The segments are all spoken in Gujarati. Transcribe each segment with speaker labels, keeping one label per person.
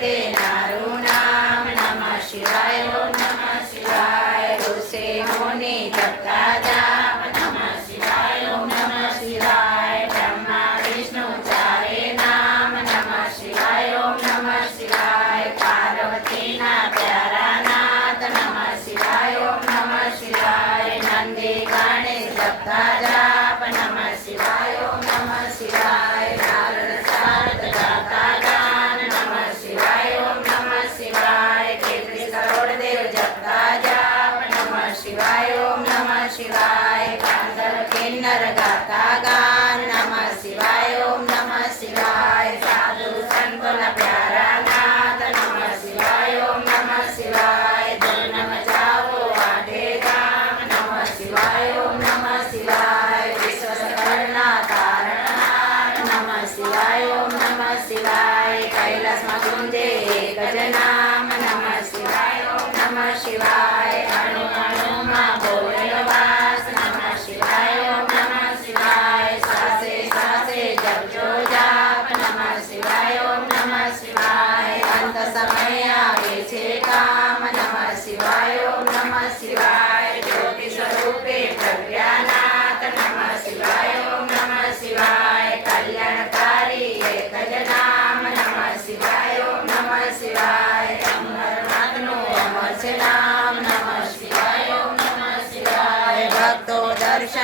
Speaker 1: દેનારું નામ નમઃ શિવાય ઓમ નમઃ શિવાય ઋષિ મુનિ જપતા જાપ નમઃ શિવાય ઓમ નમઃ શિવાય બ્રહ્મા વિષ્ણુ ચારે નામ નમઃ શિવાય ઓમ નમઃ શિવાય પાર્વતીના પ્યારા નાથ નમઃ શિવાય ગણેશ જપતા શિવાય શિવાય કાંદર કિન્નર ગાતા ગાન નમઃ શિવાય ઓમ નમઃ શિવાય સાધુ સંતોના પ્યારા નાથ નમઃ શિવાય ઓમ નમઃ શિવાય ધન મચાવો આઠે ગામ નમઃ શિવાય ઓમ નમઃ શિવાય વિશ્વ સકળના તારણહાર નમઃ શિવાય ઓમ નમઃ શિવાય કૈલાસમાં ગુંજે ઓમ નમઃ શિવાય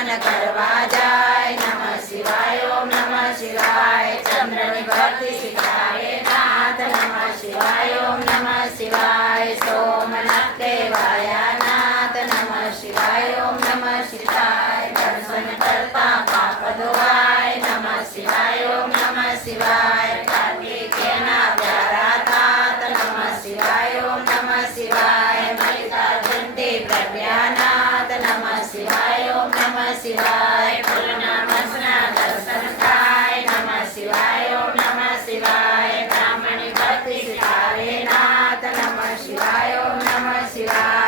Speaker 1: દર્શન કરવા જાય નમ શિવાય ઓમ નમ શિવાય ચંદ્રની ભક્તિ શિખારે નાથ નમ શિવાય ઓમ નમ શિવાય સોમનાથ દેવાયા નાથ નમ શિવાય ઓમ નમ શિવાય દર્શન કરતા પાપ ધોવાય નમ શિવાય ઓમ નમ શિવાય નમઃ શિવાય પૂર્ણમસના દર્શન થાય નમઃ શિવાય ઓમ નમઃ શિવાય બ્રાહ્મણી ભક્તિ શિવાય નાથ નમઃ શિવાય ઓમ નમઃ શિવાય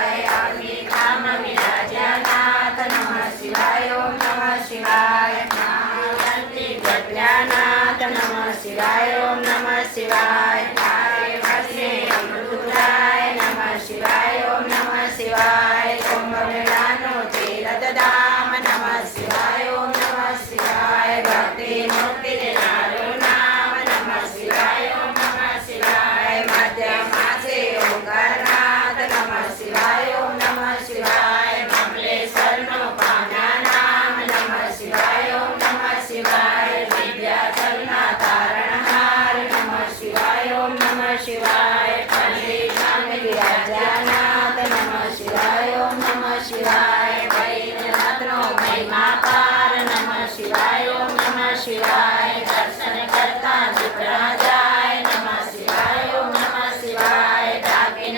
Speaker 1: મહિમા નમ શિવાય ઓમ નમ શિવાય દર્શન કરતા દીપડા જાય નમ શિવાય ઓમ નમ શિવાય ડાકીન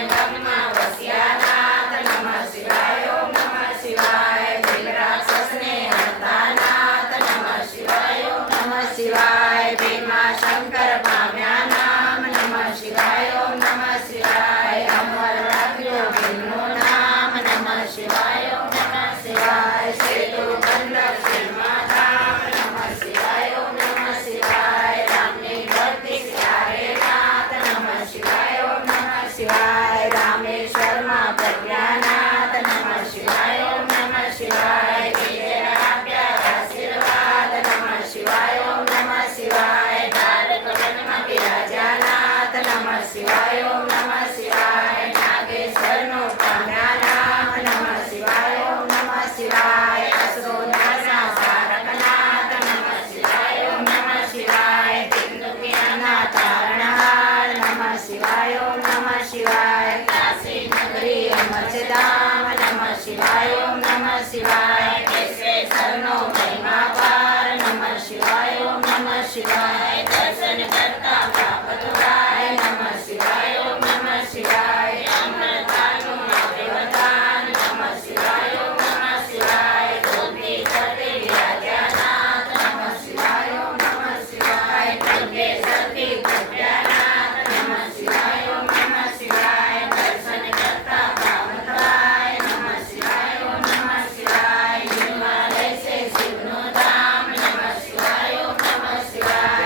Speaker 1: વસ્યા નાથ નમ શિવાય ઓમ નમ શિવાય દિલરાક્ષસને હરતા નાથ નમ શિવાય ઓમ નમ શિવાય ભીમા શંકર પામ્યા નામ નમ શિવાય ઓમ નમ શિવાય અમર રાખ્યો ભીમનું નામ નમ શિવાય શિવાય રામેશ્વરમાં પ્રજ્ઞાનાથ નમ શિવાય, ઓમ નમઃ શિવાય. વિજયના આપ્યા આશીર્વાદ નમ શિવાય, ઓમ નમઃ શિવાય. તારક વનમાં બિરાજાનાથ નમઃ શિવાય નાગેશ્વરનો પામ્યા નામ નમઃ શિવાય ઓમ નમઃ શિવાય અસરોદાના સારકનાથ નમઃ શિવાય ઓમ નમઃ શિવાય બિંદુકિયાના તારણહાર નમઃ શિવાય ઓમ નમઃ શિવાય કાશી નગરી અમર છે ધામ નમઃ શિવાય ઓમ નમઃ શિવાય કેશવેશ્વરનો મહિમા પાર નમઃ શિવાય ઓમ શિવાય દર્શન કરતા પાપ ધોવાય નમઃ શિવાય ઓમ નમઃ શિવાય અમૃતાનું દેવદાન નમઃ શિવાય ઓમ નમઃ શિવાય ગોપી સતી વિરાજાનાથ નમઃ શિવાય ઓમ નમઃ શિવાય ગંગે સતી પ્રજ્ઞાનાથ નમઃ શિવાય ઓમ નમઃ શિવાય દર્શન કરતા પાપ ધોવાય નમઃ શિવાય ઓમ નમઃ શિવાય હિમાલય છે શિવનું ધામ નમઃ શિવાય ઓમ નમઃ શિવાય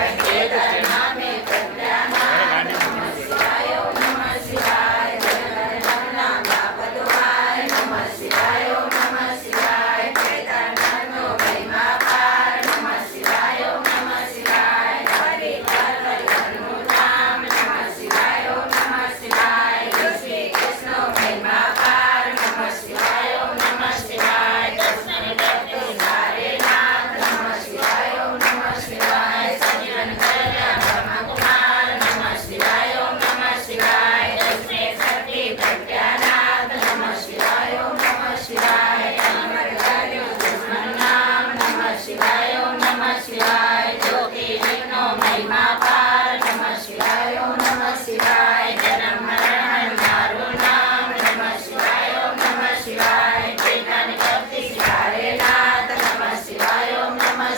Speaker 1: શિવાય જ્યોતિ જીવનો મહિમા પાર નમઃ શિવાય ઓમ નમઃ શિવાય જન્મ મરણ મારું નામ નમઃ શિવાય ઓમ નમઃ શિવાય ચેતન શક્તિ શિવાય નાથ નમઃ શિવાય ઓમ નમઃ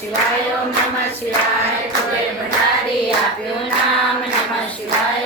Speaker 1: શિવાય ઓમ નમઃ શિવાય પાવન લવાય નમઃ નમઃ શિવાય